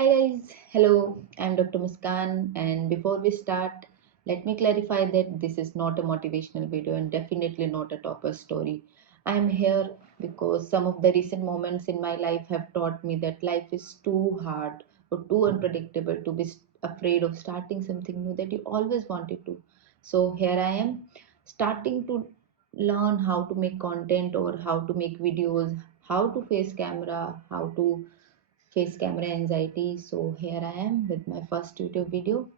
Hi guys, hello, I'm Dr. Muskan, and before we start, let me clarify that this is not a motivational video and definitely not a topper story. I'm here because some of the recent moments in my life have taught me that life is too hard or too unpredictable to be afraid of starting something new that you always wanted to. So here I am, starting to learn how to make content or how to make videos, how to face camera, how to face camera anxiety. So here I am with my first YouTube video.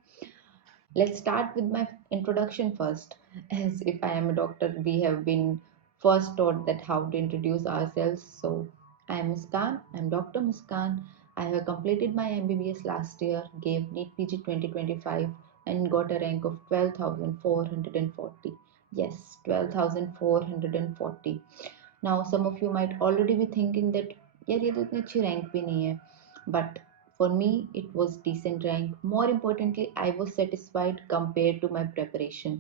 Let's start with my introduction first. As if I am a doctor, we have been first taught that how to introduce ourselves. So I am Muskan. I am Dr. Muskan. I have completed my MBBS last year, gave NEET PG 2025 and got a rank of 12,440. Yes, 12,440. Now some of you might already be thinking that यार ये तो इतनी अच्छी rank भी नहीं है, but for me it was decent rank. More importantly, I was satisfied compared to my preparation.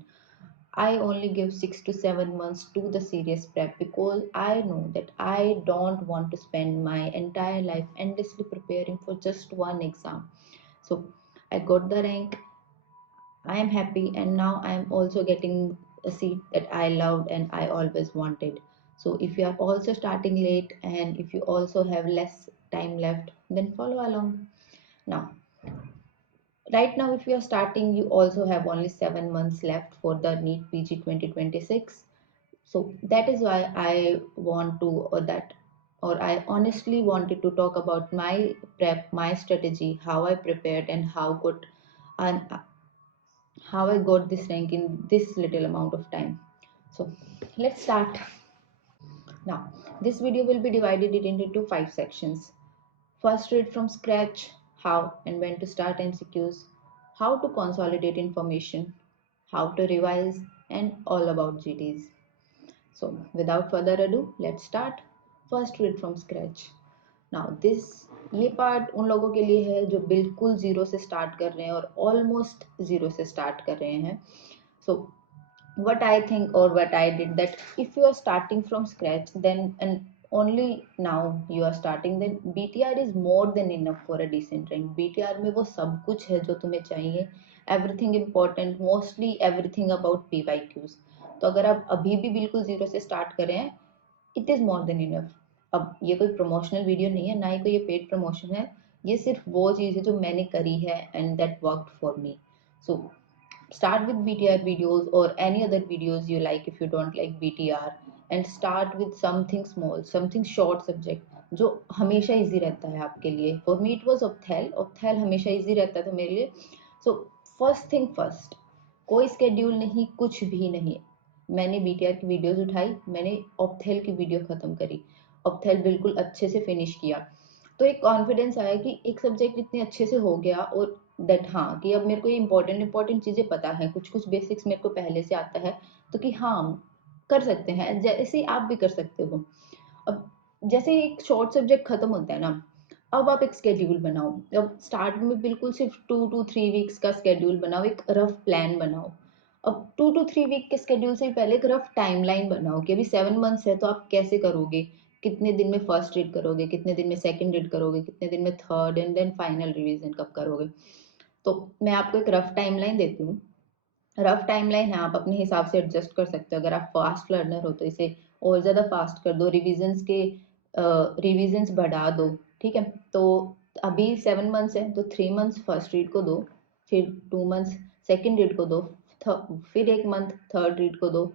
I only give 6 to 7 months to the serious prep because I know that I don't want to spend my entire life endlessly preparing for just one exam. So I got the rank. I am happy, and now I am also getting a seat that I loved and I always wanted. So, if you are also starting late and if you also have less time left, then follow along. Now, right now, if you are starting, you also have only 7 months left for the NEET PG 2026. So, that is why I want to, or I honestly wanted to talk about my prep, my strategy, how I prepared, and and how I got this rank in this little amount of time. So let's start. Now, this video will be divided it into five sections. First, read from scratch how and when to start MCQs, how to consolidate information, how to revise, and all about GTs. So, without further ado, let's start. First, read from scratch. Now this ये part उन लोगों के लिए है जो बिल्कुल zero से start कर रहे हैं और ऑलमोस्ट ज़ीरो से स्टार्ट कर रहे हैं. सो what I think or what I did, that if you are starting from scratch, then and only now you are starting, then BTR is more than enough for a decent rank. BTR में वो सब कुछ है जो तुम्हें चाहिए, everything important, mostly everything about PYQs. तो अगर आप अभी भी बिल्कुल जीरो से स्टार्ट कर रहे हैं, it is more than enough. अब ये कोई प्रमोशनल वीडियो नहीं है, ना ही कोई ये पेड प्रमोशन है. ये सिर्फ वो चीज़ है जो मैंने करी है and that worked for me. So start with BTR videos or any other videos you like if you don't like BTR, and start with something small, something short subject जो हमेशा इजी रहता है आपके लिए. For me it was ऑप्थेल. ऑप्थेल हमेशा easy रहता था मेरे लिए. सो फर्स्ट थिंग फर्स्ट, कोई स्केड्यूल नहीं, कुछ भी नहीं. मैंने BTR की वीडियोस उठाई, मैंने ऑप्थेल की वीडियो ख़त्म करी, ऑप्थेल बिल्कुल अच्छे से फिनिश किया. तो एक कॉन्फिडेंस आया कि एक सब्जेक्ट इतने अच्छे से हो गया, और दैट हाँ कि अब मेरे को ये इंपॉर्टेंट इंपॉर्टेंट चीज़ें पता है, कुछ कुछ बेसिक्स मेरे को पहले से आता है. तो कि हाँ, कर सकते हैं, जैसे आप भी कर सकते हो. अब जैसे एक शॉर्ट सब्जेक्ट खत्म होता है ना, अब आप एक स्केड्यूल बनाओ. अब स्टार्ट में बिल्कुल सिर्फ 2 to 3 वीक्स का स्केड्यूल बनाओ, एक रफ प्लान बनाओ. अब 2 to 3 वीक के स्केड्यूल से पहले एक रफ टाइमलाइन बनाओ कि अभी 7 मंथ्स है तो आप कैसे करोगे, कितने दिन में फर्स्ट रीड करोगे, कितने दिन में सेकंड रीड करोगे, कितने दिन में third, and then final revision कब करोगे. तो मैं आपको एक रफ टाइमलाइन देती हूँ. रफ टाइमलाइन है, आप अपने हिसाब से एडजस्ट कर सकते हो. अगर आप फास्ट लर्नर हो तो इसे और ज़्यादा फास्ट कर दो, रिविजन्स बढ़ा दो. ठीक है. तो अभी 7 मंथ्स है तो 3 मंथ्स फर्स्ट रीड को दो, फिर 2 मंथ्स सेकेंड रीड को दो, फिर एक मंथ थर्ड रीड को दो.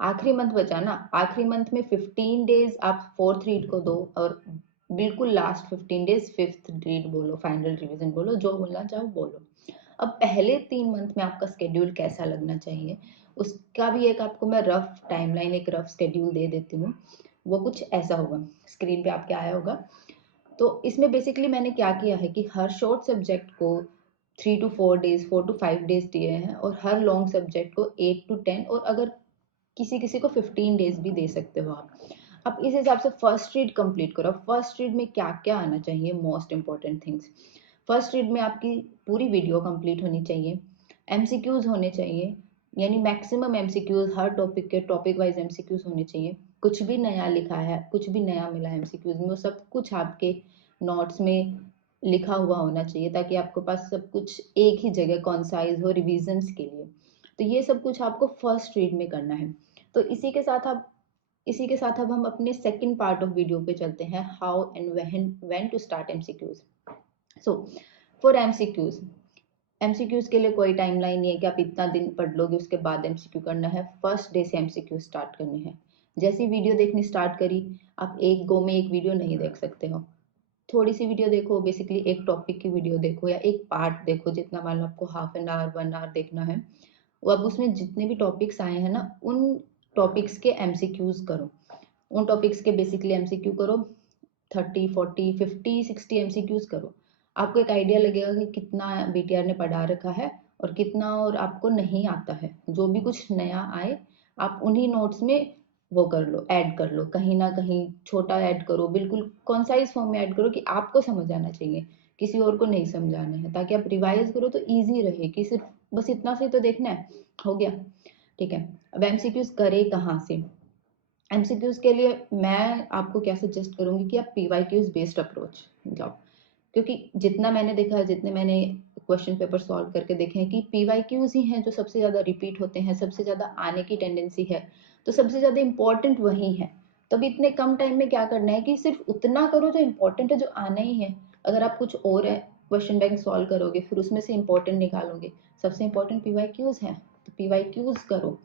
आखिरी मंथ बचा ना, आखिरी मंथ में 15 डेज आप फोर्थ रीड को दो, और बिल्कुल लास्ट 15 डेज फिफ्थ रीड बोलो, फाइनल रिवीजन बोलो, जो बोलना चाहो बोलो. अब पहले 3 मंथ में आपका स्केड्यूल कैसा लगना चाहिए, उसका भी एक आपको मैं रफ टाइमलाइन, एक रफ स्केड्यूल दे देती हूँ. वो कुछ ऐसा होगा, स्क्रीन पे आपके आया होगा. तो इसमें बेसिकली मैंने क्या किया है कि हर शॉर्ट सब्जेक्ट को 3 to 4 डेज, 4 to 5 डेज दिए हैं, और हर लॉन्ग सब्जेक्ट को 8 to 10, और अगर किसी किसी को 15 डेज भी दे सकते हो आप. अब इस हिसाब से फर्स्ट रीड कंप्लीट करो. फर्स्ट रीड में क्या क्या आना चाहिए, most important things. First read में आपकी पूरी वीडियो कंप्लीट होनी चाहिए, एमसीक्यूज होने चाहिए, यानी मैक्सिमम एमसीक्यूज, हर टॉपिक के टॉपिक वाइज एमसीक्यूज होने चाहिए. कुछ भी नया लिखा है, कुछ भी नया मिला है एमसीक्यूज में, वो सब कुछ आपके नोट्स में लिखा हुआ होना चाहिए, ताकि आपके पास सब कुछ एक ही जगह कॉन्साइज हो रिविजन्स के लिए। तो ये सब कुछ आपको फर्स्ट रीड में करना है। तो इसी के साथ अब हम अपने सेकंड पार्ट ऑफ वीडियो पे चलते हैं, how and when to start MCQs. So for MCQs, MCQs के लिए कोई टाइमलाइन नहीं है कि आप इतना दिन पढ़ लोगे उसके बाद एमसीक्यू करना है। फर्स्ट डे से एमसीक्यू स्टार्ट करने हैं। जैसी वीडियो देखनी स्टार्ट करी, आप एक गो में एक वीडियो नहीं देख सकते हो। थोड़ी सी वीडियो देखो, बेसिकली एक टॉपिक की वीडियो देखो या एक पार्ट देखो, जितना मान लो आपको हाफ एन आवर 1 आवर देखना है। वो अब उसमें जितने भी टॉपिक्स आए हैं ना, उन टॉपिक्स के एमसीक्यूज करो। उन टॉपिक्स के बेसिकली एमसीक्यू करो, 30 40 50 60 एमसीक्यूज करो। आपको एक आइडिया लगेगा कि कितना बीटीआर ने पढ़ा रखा है और कितना और आपको नहीं आता है। जो भी कुछ नया आए आप उन्हीं नोट्स में वो कर लो, ऐड कर लो, कहीं ना कहीं छोटा ऐड करो, बिल्कुल कॉन्साइज फॉर्म में ऐड करो कि आपको समझ आना चाहिए, किसी और को नहीं समझाना है, ताकि आप रिवाइज करो तो इजी रहे कि सिर्फ बस इतना से तो देखना है, हो गया। ठीक है, अब एमसीक्यूज करे कहाँ से। एमसीक्यूज के लिए मैं आपको क्या सजेस्ट करूंगी कि आप पीवाईक्यूज बेस्ड अप्रोच जाओ, क्योंकि जितना मैंने देखा है, जितने मैंने क्वेश्चन पेपर सॉल्व करके देखे हैं, कि पीवाईक्यूज ही हैं जो सबसे ज़्यादा रिपीट होते हैं, सबसे ज़्यादा आने की टेंडेंसी है, तो सबसे ज़्यादा इंपॉर्टेंट वही है। तब इतने कम टाइम में क्या करना है कि सिर्फ उतना करो जो इंपॉर्टेंट है, जो आना ही है। अगर आप कुछ और है क्वेश्चन बैंक सॉल्व करोगे फिर उसमें से इंपॉर्टेंट निकालोगे, सबसे इंपॉर्टेंट पीवाईक्यूज हैं, तो पीवाईक्यूज करो।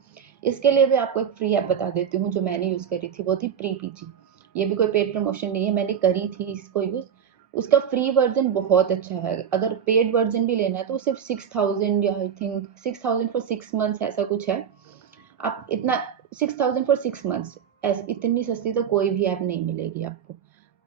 इसके लिए भी आपको एक फ्री ऐप बता देती हूँ जो मैंने यूज़ करी थी, वो थी प्री पीजी। ये भी कोई पेड प्रमोशन नहीं है, मैंने करी थी इसको यूज़। उसका फ्री वर्जन बहुत अच्छा है। अगर पेड वर्जन भी लेना है तो सिर्फ 6000 या आई थिंक 6000 फॉर 6 मंथ्स ऐसा कुछ है। आप इतना 6000 फॉर 6 मंथ्स, इतनी सस्ती तो कोई भी ऐप नहीं मिलेगी आपको।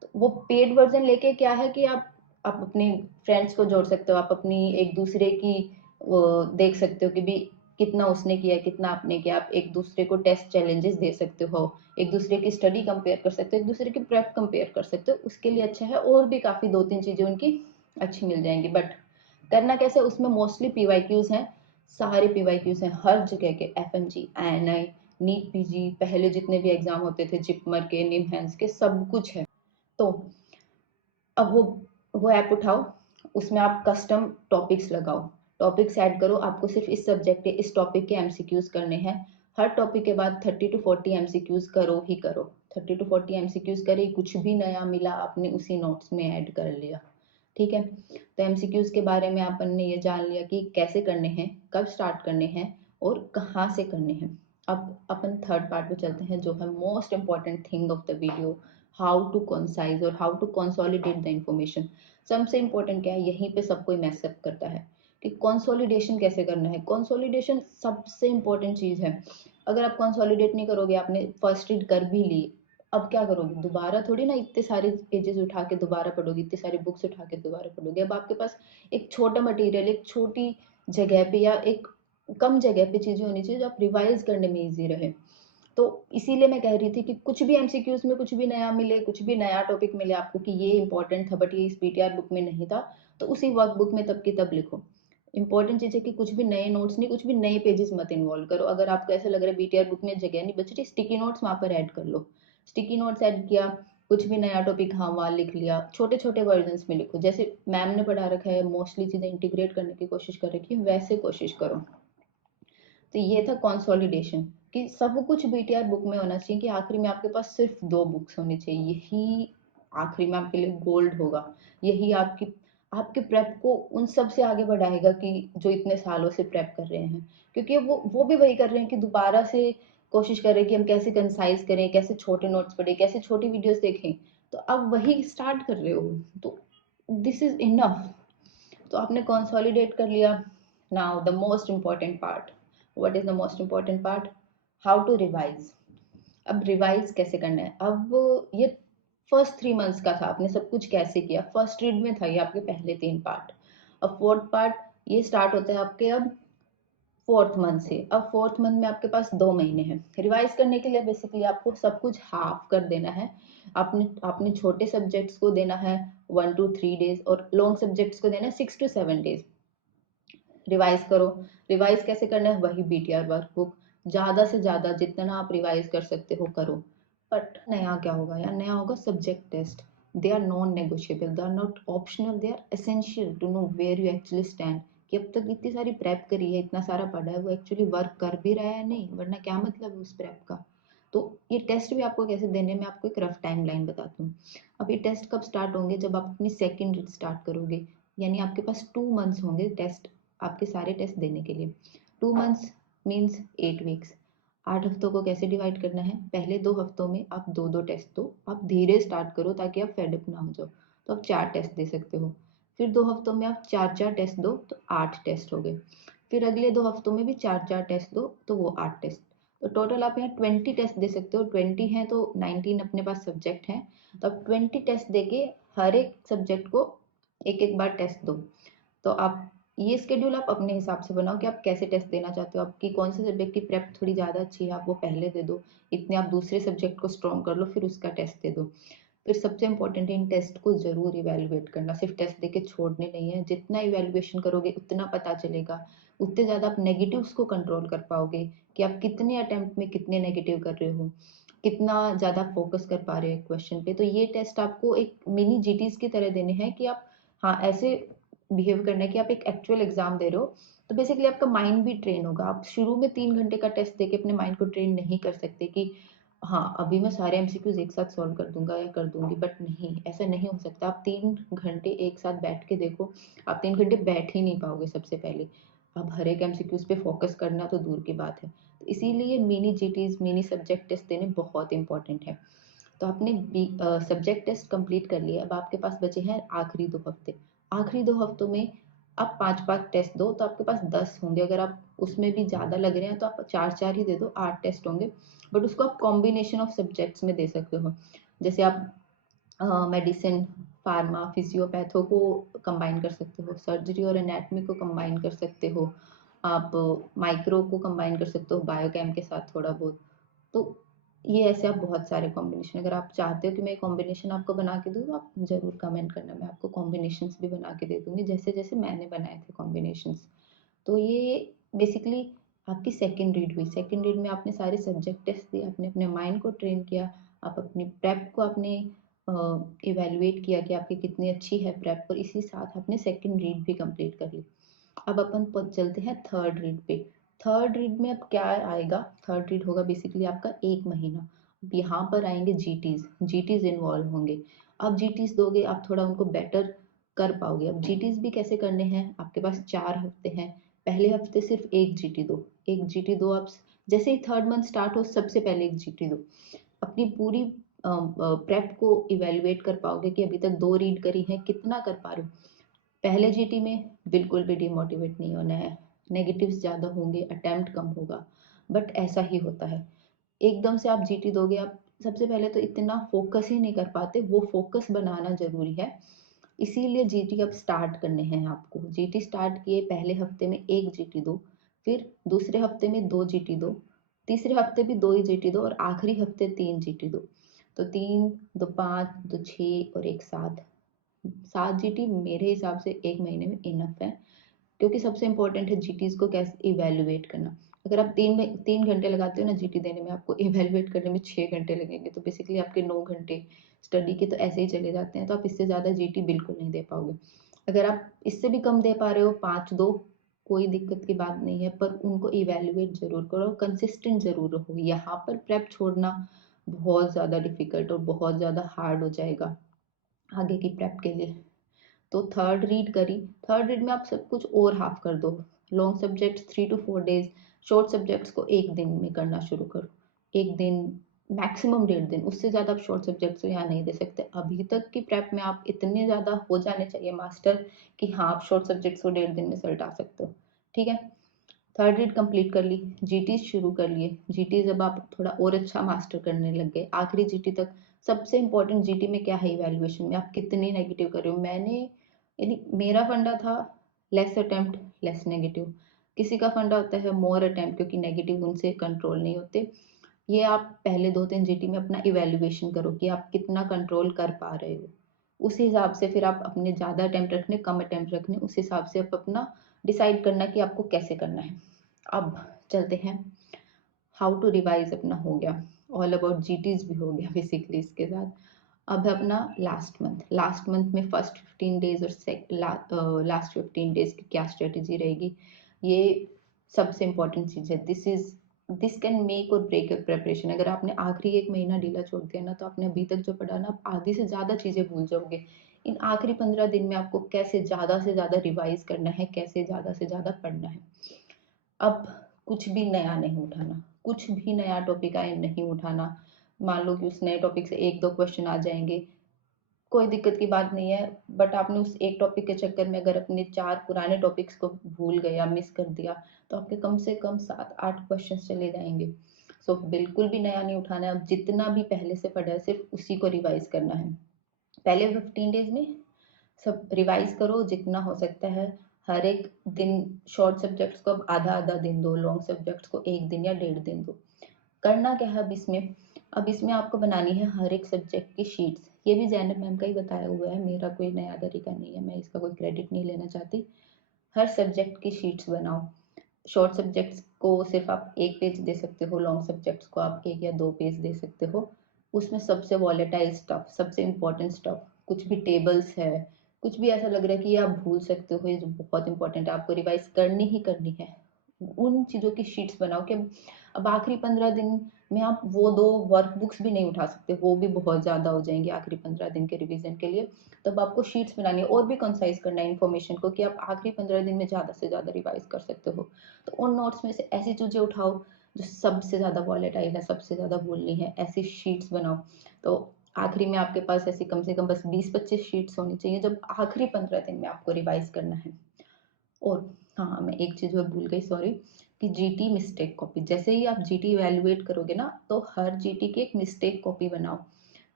तो वो पेड वर्जन लेके क्या है कि आप अपने फ्रेंड्स को जोड़ सकते हो, आप अपनी एक दूसरे की वो देख सकते हो कि भी कितना उसने किया कितना आपने किया। आप एक दूसरे को टेस्ट चैलेंजेस दे सकते हो, एक दूसरे की स्टडी कंपेयर कर सकते हो, एक दूसरे की प्रेप कंपेयर कर सकते हो, उसके लिए अच्छा है। और भी काफ़ी 2 3 चीज़ें उनकी अच्छी मिल जाएंगी। बट करना कैसे, उसमें मोस्टली पीवाईक्यूज हैं, सारे पीवाईक्यूज हैं हर जगह के, एफएमजी, आईएनआई, नीट पीजी, पहले जितने भी एग्जाम होते थे जिपमर के, निमहैंस के, सब कुछ है। तो अब वो ऐप उठाओ, उसमें आप कस्टम टॉपिक्स लगाओ, टॉपिक्स ऐड करो। आपको सिर्फ इस सब्जेक्ट के इस टॉपिक के एमसीक्यूज करने हैं। हर टॉपिक के बाद 30 to 40 एमसीक्यूज करो ही करो। 30 to 40 एमसीक्यूज करे, कुछ भी नया मिला आपने उसी नोट्स में ऐड कर लिया। ठीक है, तो एमसीक्यूज के बारे में अपन ने ये जान लिया कि कैसे करने हैं, कब स्टार्ट करने हैं और कहाँ से करने हैं। अब अपन थर्ड पार्ट पे चलते हैं, जो है most important thing of the video, how to concise और how to consolidate the information. सबसे इंपॉर्टेंट क्या है, यहीं पे सब कोई मैसअप करता है कि कंसोलिडेशन कैसे करना है। कंसोलिडेशन सबसे इंपॉर्टेंट चीज़ है। अगर आप कंसोलिडेट नहीं करोगे, आपने फर्स्ट रीड कर भी ली, अब क्या करोगे, दोबारा थोड़ी ना इतने सारे पेजेस उठा के दोबारा पढ़ोगे, इतनी सारी बुक्स उठा के दोबारा पढ़ोगे। अब आपके पास एक छोटा मटेरियल, एक छोटी जगह पे या एक कम जगह पे चीज़ें होनी चाहिए जो आप रिवाइज करने में ईजी रहे। तो इसीलिए मैं कह रही थी कि कुछ भी एमसीक्यूज में कुछ भी नया मिले, कुछ भी नया टॉपिक मिले आपको कि ये इंपॉर्टेंट था बट ये इस पीटीआर बुक में नहीं था, तो उसी वर्क बुक में तब की तब लिखो। इंपॉर्टेंट चीज़ है कि कुछ भी नए नोट्स नहीं, कुछ भी नए पेजेस मत इन्वॉल्व करो। अगर आपको ऐसा लग रहा है बीटीआर बुक में जगह नहीं बच रही, स्टिकी नोट्स वहाँ पर ऐड कर लो। स्टिकी नोट्स ऐड किया, कुछ भी नया टॉपिक हाँ वहाँ लिख लिया, छोटे छोटे वर्जन में लिखो। जैसे मैम ने पढ़ा रखा है, मोस्टली चीज़ें इंटीग्रेट करने की कोशिश कर रखी है, वैसे कोशिश करो। तो ये था कंसोलिडेशन, कि सब कुछ बीटीआर बुक में होना चाहिए, कि आखिरी में आपके पास सिर्फ 2 बुक्स होनी चाहिए। यही आखिरी में आपके लिए गोल्ड होगा। यही आपकी आपके प्रेप को उन सब से आगे बढ़ाएगा कि जो इतने सालों से प्रेप कर रहे हैं। क्योंकि वो भी वही कर रहे हैं कि दोबारा से कोशिश कर रहे हैं कि हम कैसे कंसाइज करें, कैसे छोटे नोट्स पढ़ें, कैसे छोटी वीडियोस देखें। तो अब वही स्टार्ट कर रहे हो, तो दिस इज इनफ। तो आपने कंसोलिडेट कर लिया। Now the most important part, what is the most important part, how to revise. अब रिवाइज कैसे करना है। अब ये फर्स्ट 3 मंथ्स का था, आपने सब कुछ कैसे किया, फर्स्ट रीड में था ये आपके पहले 3 पार्ट। अब फोर्थ पार्ट ये स्टार्ट होता है आपके अब फोर्थ मंथ से। अब फोर्थ मंथ में आपके पास 2 महीने हैं रिवाइज करने के लिए। बेसिकली आपको सब कुछ हाफ कर देना है। आपने आपने छोटे सब्जेक्ट्स को देना है 1 to 3 डेज और लॉन्ग सब्जेक्ट्स को देना है 6 to 7 डेज। रिवाइज करो। रिवाइज कैसे करना है, वही बीटीआर वर्कबुक, ज़्यादा से ज़्यादा जितना आप रिवाइज कर सकते हो करो। बट नया क्या होगा यार, नया होगा subject test. They are non negotiable, they are not optional, they are essential to know where you actually stand. कि अब तक इतनी सारी प्रेप करी है, इतना सारा पढ़ा है, वो एक्चुअली वर्क कर भी रहा है नहीं, वरना क्या मतलब है उस प्रेप का। तो ये टेस्ट भी आपको कैसे देने, मैं आपको एक रफ टाइम लाइन बताती हूँ। अब ये टेस्ट कब स्टार्ट होंगे, जब आप अपनी सेकेंड रीड स्टार्ट करोगे, यानी आपके पास 2 मंथ्स होंगे टेस्ट, आपके सारे टेस्ट देने के लिए। 2 मंथ्स मीन्स 8 वीक्स। 8 हफ्तों को कैसे डिवाइड करना है, पहले 2 हफ्तों में आप 2-2 टेस्ट दो, आप धीरे स्टार्ट करो ताकि आप फेडअप ना हो जाओ। तो आप 4 टेस्ट दे सकते हो। फिर 2 हफ्तों में आप 4-4 टेस्ट दो, तो 8 टेस्ट हो गए। फिर अगले 2 हफ्तों में भी 4-4 टेस्ट दो, तो वो 8 टेस्ट। तो टोटल आप यहाँ 20 टेस्ट दे सकते हो। 20 हैं तो 19 अपने पास सब्जेक्ट हैं, तो आप 20 टेस्ट दे के हर एक सब्जेक्ट को एक एक बार टेस्ट दो। तो आप ये स्केड्यूल आप अपने हिसाब से बनाओ कि आप कैसे टेस्ट देना चाहते हो, आपकी कौन से सब्जेक्ट की प्रेप थोड़ी ज़्यादा अच्छी है, आप वो पहले दे दो। इतने आप दूसरे सब्जेक्ट को स्ट्रॉन्ग कर लो, फिर उसका टेस्ट दे दो। फिर सबसे इंपॉर्टेंट है, इन टेस्ट को जरूर इवेलुएट करना, सिर्फ टेस्ट देके छोड़ने नहीं है। जितना इवेलुएशन करोगे उतना पता चलेगा, उतने ज़्यादा आप नेगेटिव्स को कंट्रोल कर पाओगे कि आप कितने अटेम्प्ट में कितने नेगेटिव कर रहे हो, कितना ज़्यादा फोकस कर पा रहे हो क्वेश्चन पे। तो ये टेस्ट आपको एक मिनी जीटीज की तरह देने हैं कि आप, हाँ, ऐसे बिहेव करना है कि आप एक एक्चुअल एग्जाम दे रहे हो। तो बेसिकली आपका माइंड भी ट्रेन होगा। आप शुरू में 3 घंटे का टेस्ट देके अपने माइंड को ट्रेन नहीं कर सकते कि हाँ अभी मैं सारे एमसीक्यूज एक साथ सॉल्व कर दूंगा या कर दूंगी, बट नहीं, ऐसा नहीं हो सकता। आप 3 घंटे एक साथ बैठ के देखो, आप 3 घंटे बैठ ही नहीं पाओगे सबसे पहले। अब हर एक एमसीक्यूज पे फोकस करना तो दूर की बात है। तो इसीलिए मिनी जीटीज, मिनी सब्जेक्ट टेस्ट देने बहुत इंपॉर्टेंट है। तो आपने सब्जेक्ट टेस्ट कंप्लीट कर लिया, अब आपके पास बचे हैं आखिरी 2 हफ्ते। आखिरी 2 हफ्तों में आप 5-5 टेस्ट दो, तो आपके पास 10 होंगे। अगर आप उसमें भी ज़्यादा लग रहे हैं तो आप 4-4 ही दे दो, 8 टेस्ट होंगे। बट उसको आप कॉम्बिनेशन ऑफ सब्जेक्ट्स में दे सकते हो। जैसे आप मेडिसिन, फार्मा, फिजियोपैथो को कंबाइन कर सकते हो, सर्जरी और एनाटमी को कंबाइन कर सकते हो, आप माइक्रो को कंबाइन कर सकते हो बायोकेम के साथ थोड़ा बहुत। तो ये ऐसे आप बहुत सारे कॉम्बिनेशन, अगर आप चाहते हो कि मैं कॉम्बिनेशन आपको बना के दूँ तो आप ज़रूर कमेंट करना, मैं आपको कॉम्बिनेशंस भी बना के दे दूँगी जैसे जैसे मैंने बनाए थे कॉम्बिनेशंस। तो ये बेसिकली आपकी सेकंड रीड हुई। सेकंड रीड में आपने सारे सब्जेक्ट टेस्ट दिए, आपने अपने माइंड को ट्रेन किया, आप अपनी प्रेप को आपने इवेलुएट किया कि आपकी कितनी अच्छी है प्रेप, और इसी साथ आपने सेकंड रीड भी कंप्लीट कर ली। अब अपन चलते हैं थर्ड रीड पे। थर्ड रीड में अब क्या आएगा, थर्ड रीड होगा बेसिकली आपका 1 महीना। अब यहाँ पर आएंगे जीटीज, जीटीज इन्वॉल्व होंगे। अब जीटीज दोगे आप थोड़ा उनको बेटर कर पाओगे। अब जीटीज भी कैसे करने हैं, आपके पास 4 हफ्ते हैं। पहले हफ्ते सिर्फ एक जीटी दो, एक जीटी दो। आप जैसे ही थर्ड मंथ स्टार्ट हो सबसे पहले एक जीटी दो, अपनी पूरी प्रेप को इवेलुएट कर पाओगे कि अभी तक 2 रीड करी है, कितना कर पा रहे हो। पहले जीटी में बिल्कुल भी डिमोटिवेट नहीं होना है, नेगेटिव्स ज़्यादा होंगे, अटेम्प्ट कम होगा, बट ऐसा ही होता है। एकदम से आप जीटी दोगे, आप सबसे पहले तो इतना फोकस ही नहीं कर पाते, वो फोकस बनाना जरूरी है। इसीलिए जीटी अब स्टार्ट करने हैं आपको। जीटी स्टार्ट किए, पहले हफ्ते में एक जीटी दो, फिर दूसरे हफ्ते में 2 जीटी दो, तीसरे हफ्ते भी 2 ही जीटी दो, और आखिरी हफ्ते 3 जीटी दो। तो 3, 2, 5, 2, 6 और एक 7, 7 जीटी मेरे हिसाब से 1 महीने में इनफ है। क्योंकि सबसे इंपॉर्टेंट है जीटीज को कैसे इवेलुएट करना। अगर आप 3 घंटे लगाते हो ना जीटी देने में, आपको इवेलुएट करने में 6 घंटे लगेंगे, तो बेसिकली आपके 9 घंटे स्टडी के तो ऐसे ही चले जाते हैं। तो आप इससे ज़्यादा जीटी बिल्कुल नहीं दे पाओगे। अगर आप इससे भी कम दे पा रहे हो, 5 दो, कोई दिक्कत की बात नहीं है, पर उनको इवेलुएट जरूर करो, कंसिस्टेंट जरूर रहो। यहाँ पर प्रेप छोड़ना बहुत ज़्यादा डिफिकल्ट और बहुत ज़्यादा हार्ड हो जाएगा आगे की प्रेप के लिए। तो थर्ड रीड करी, थर्ड रीड में आप सब कुछ और हाफ कर दो। Long subjects 3 to 4 days, short subjects को एक दिन में करना शुरू करो। एक दिन, मैक्सिमम 1.5 दिन, उससे ज़्यादा आप शॉर्ट सब्जेक्ट्स को यहाँ नहीं दे सकते। अभी तक की प्रेप में आप इतने ज़्यादा हो जाने चाहिए मास्टर कि हाँ आप शॉर्ट सब्जेक्ट्स को 1.5 दिन में सल्टा सकते हो। ठीक है, थर्ड रीड कंप्लीट कर ली, जीटीज शुरू कर लिए। जीटीज अब आप थोड़ा और अच्छा मास्टर करने लग गए आखिरी जीटी तक। सबसे इंपॉर्टेंट जीटी में क्या है, इवैल्यूएशन में आप कितने नेगेटिव कर रहे हो। मैंने, यानी मेरा फंडा था लेस अटेम्प्ट लेस नेगेटिव, किसी का फंडा होता है मोर अटेम्प्ट, क्योंकि नेगेटिव उनसे कंट्रोल नहीं होते। ये आप पहले 2-3 जीटी में अपना इवैल्यूएशन करो कि आप कितना कंट्रोल कर पा रहे हो। उस हिसाब से फिर आप अपने ज़्यादा अटेम्प्ट रखने, कम अटेम्प्ट रखने, उस हिसाब से आप अपना डिसाइड करना कि आपको कैसे करना है। अब चलते हैं, हाउ टू रिवाइज अपना हो गया, ऑल अबाउट जीटीज भी हो गया बेसिकली इसके साथ। अब है अपना लास्ट मंथ में फर्स्ट 15 डेज और लास्ट 15 डेज की क्या स्ट्रेटेजी रहेगी, ये सबसे इम्पोर्टेंट चीज़ है। दिस कैन मेक और ब्रेक योर प्रेपरेशन। अगर आपने आखिरी एक महीना ढीला छोड़ दिया ना, तो आपने अभी तक जो पढ़ा ना, आप आधी से ज़्यादा चीज़ें भूल जाओगे। इन आखिरी 15 दिन में आपको कैसे ज़्यादा से ज़्यादा रिवाइज करना है, कैसे ज़्यादा से ज़्यादा पढ़ना है। अब कुछ भी नया नहीं उठाना, कुछ भी नया टॉपिक आए नहीं उठाना। मान लो कि उस नए टॉपिक से एक दो क्वेश्चन आ जाएंगे, कोई दिक्कत की बात नहीं है, बट आपने उस एक टॉपिक के चक्कर में अगर अपने 4 पुराने टॉपिक्स को भूल गए या मिस कर दिया, तो आपके कम से कम 7-8 क्वेश्चन चले जाएंगे। सो बिल्कुल भी नया नहीं उठाना है। अब जितना भी पहले से पढ़ा है सिर्फ उसी को रिवाइज करना है। पहले 15 डेज में सब रिवाइज करो जितना हो सकता है। हर एक दिन शॉर्ट सब्जेक्ट्स को अब आधा आधा दिन दो, लॉन्ग सब्जेक्ट्स को 1 दिन या 1.5 दिन दो। करना क्या है अब इसमें आपको बनानी है हर एक सब्जेक्ट की शीट्स। ये भी जैनब मैम का ही बताया हुआ है, मेरा कोई नया तरीका नहीं है, मैं इसका कोई क्रेडिट नहीं लेना चाहती। हर सब्जेक्ट की शीट्स बनाओ। शॉर्ट सब्जेक्ट्स को सिर्फ आप 1 पेज दे सकते हो, लॉन्ग सब्जेक्ट्स को आप 1 या 2 पेज दे सकते हो। उसमें सबसे वॉलेटाइल स्टफ, सबसे इम्पोर्टेंट स्टफ, कुछ भी टेबल्स है, कुछ भी ऐसा लग रहा है कि ये आप भूल सकते हो, ये जो बहुत इंपॉर्टेंट है, आपको रिवाइज करनी ही करनी है, उन चीज़ों की शीट्स बनाओ। कि अब आखिरी 15 दिन में आप वो 2 वर्कबुक्स भी नहीं उठा सकते, वो भी बहुत ज़्यादा हो जाएंगी आखिरी 15 दिन के रिवीजन के लिए। तब आपको शीट्स बनानी है और भी कंसाइज करना है इन्फॉर्मेशन को, कि आप आखिरी 15 दिन में ज़्यादा से ज़्यादा रिवाइज कर सकते हो। तो उन नोट्स में से ऐसी चीज़ें उठाओ जो सबसे ज़्यादा वॉलेटाइल है, सबसे ज़्यादा बोलनी है, ऐसी शीट्स बनाओ। तो आखिरी में आपके पास ऐसी कम से कम बस 20-25 शीट्स होनी चाहिए जब आखिरी 15 दिन में आपको रिवाइज करना है। और हाँ, मैं एक चीज़ और भूल गई, सॉरी, कि जीटी मिस्टेक कॉपी। जैसे ही आप जीटी इवेल्युएट करोगे ना, तो हर जीटी की एक मिस्टेक कॉपी बनाओ,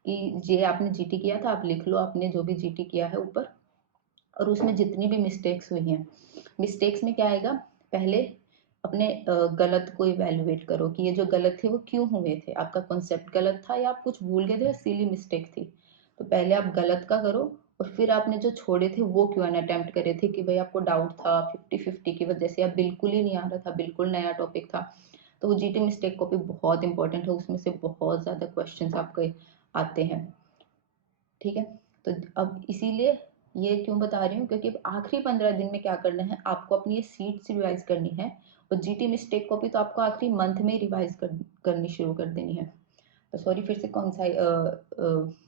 कि ये आपने जीटी किया था, आप लिख लो आपने जो भी जीटी किया है ऊपर, और उसमें जितनी भी मिस्टेक्स हुई हैं। मिस्टेक्स में क्या आएगा, पहले अपने गलत को इवेल्युएट करो कि ये जो गलत थे वो क्यों हुए थे, आपका कॉन्सेप्ट गलत था या आप कुछ भूल गए थे, सिली मिस्टेक थी। तो पहले आप गलत का करो, और फिर आपने जो छोड़े थे वो क्यों ना अटेम्प्ट करे थे, कि भाई आपको डाउट था 50-50 की वजह से, या बिल्कुल ही नहीं आ रहा था, बिल्कुल नया टॉपिक था। तो वो जीटी मिस्टेक कॉपी बहुत इंपॉर्टेंट है, उसमें से बहुत ज़्यादा क्वेश्चन आपके आते हैं। ठीक है, तो अब इसीलिए ये क्यों बता रही हूँ, क्योंकि अब आखिरी 15 दिन में क्या करना है, आपको अपनी ये सीट्स रिवाइज करनी है। और जीटी मिस्टेक कॉपी तो आपको आखिरी मंथ में रिवाइज करनी शुरू कर देनी है। तो सॉरी, फिर से कौन सा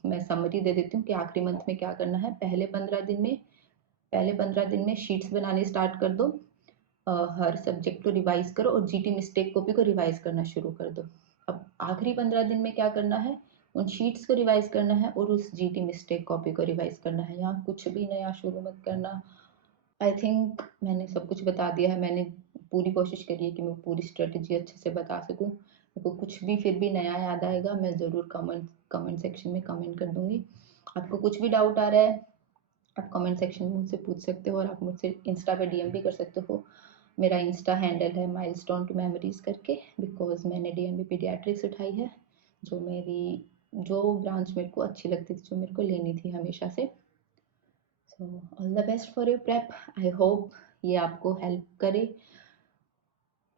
मैं समरी दे देती हूँ कि आखिरी मंथ में क्या करना है। पहले 15 दिन में शीट्स बनाने स्टार्ट कर दो, हर सब्जेक्ट को रिवाइज करो और जीटी मिस्टेक कॉपी को रिवाइज करना शुरू कर दो। अब आखिरी 15 दिन में क्या करना है, उन शीट्स को रिवाइज करना है और उस जीटी मिस्टेक कॉपी को रिवाइज करना है। यहाँ कुछ भी नया शुरू मत करना। आई थिंक मैंने सब कुछ बता दिया है, मैंने पूरी कोशिश करी है कि मैं पूरी स्ट्रेटेजी अच्छे से बता सकूँ। मेरे को कुछ भी फिर भी नया याद आएगा, मैं ज़रूर कमेंट सेक्शन में कमेंट कर दूंगी। आपको कुछ भी डाउट आ रहा है, आप कमेंट सेक्शन में मुझसे पूछ सकते हो, और आप मुझसे इंस्टा पे डीएम भी कर सकते हो। मेरा इंस्टा हैंडल है माइलस्टोन टू मेमोरीज करके, बिकॉज मैंने डीएमबी पीडियाट्रिक्स उठाई है, जो ब्रांच मेरे को अच्छी लगती थी, जो मेरे को लेनी थी हमेशा से। So all the best for your prep. I hope ये आपको हेल्प करे,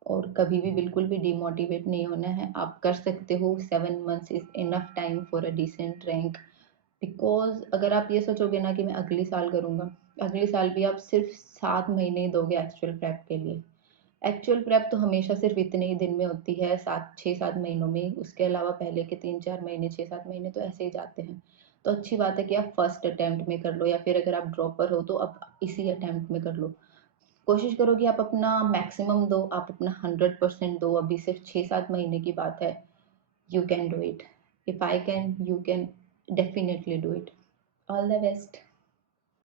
और कभी भी बिल्कुल भी डिमोटिवेट नहीं होना है, आप कर सकते हो। 7 months is enough time for a decent rank. Because अगर आप ये सोचोगे ना कि मैं अगले साल करूँगा, अगले साल भी आप सिर्फ 7 महीने ही दोगे एक्चुअल प्रेप के लिए। एक्चुअल प्रेप तो हमेशा सिर्फ इतने ही दिन में होती है, 6-7 महीनों में। उसके अलावा पहले के 3-4 महीने, 6-7 महीने तो ऐसे ही जाते हैं। तो अच्छी बात है कि आप फर्स्ट अटेम्प्ट में कर लो, या फिर अगर आप ड्रॉपर हो तो आप इसी अटेम्प्ट में कर लो। कोशिश करो कि आप अपना मैक्सिमम दो, आप अपना 100% दो। अभी सिर्फ 6-7 महीने की बात है। You can do it. If I can, you can definitely do it. All the best.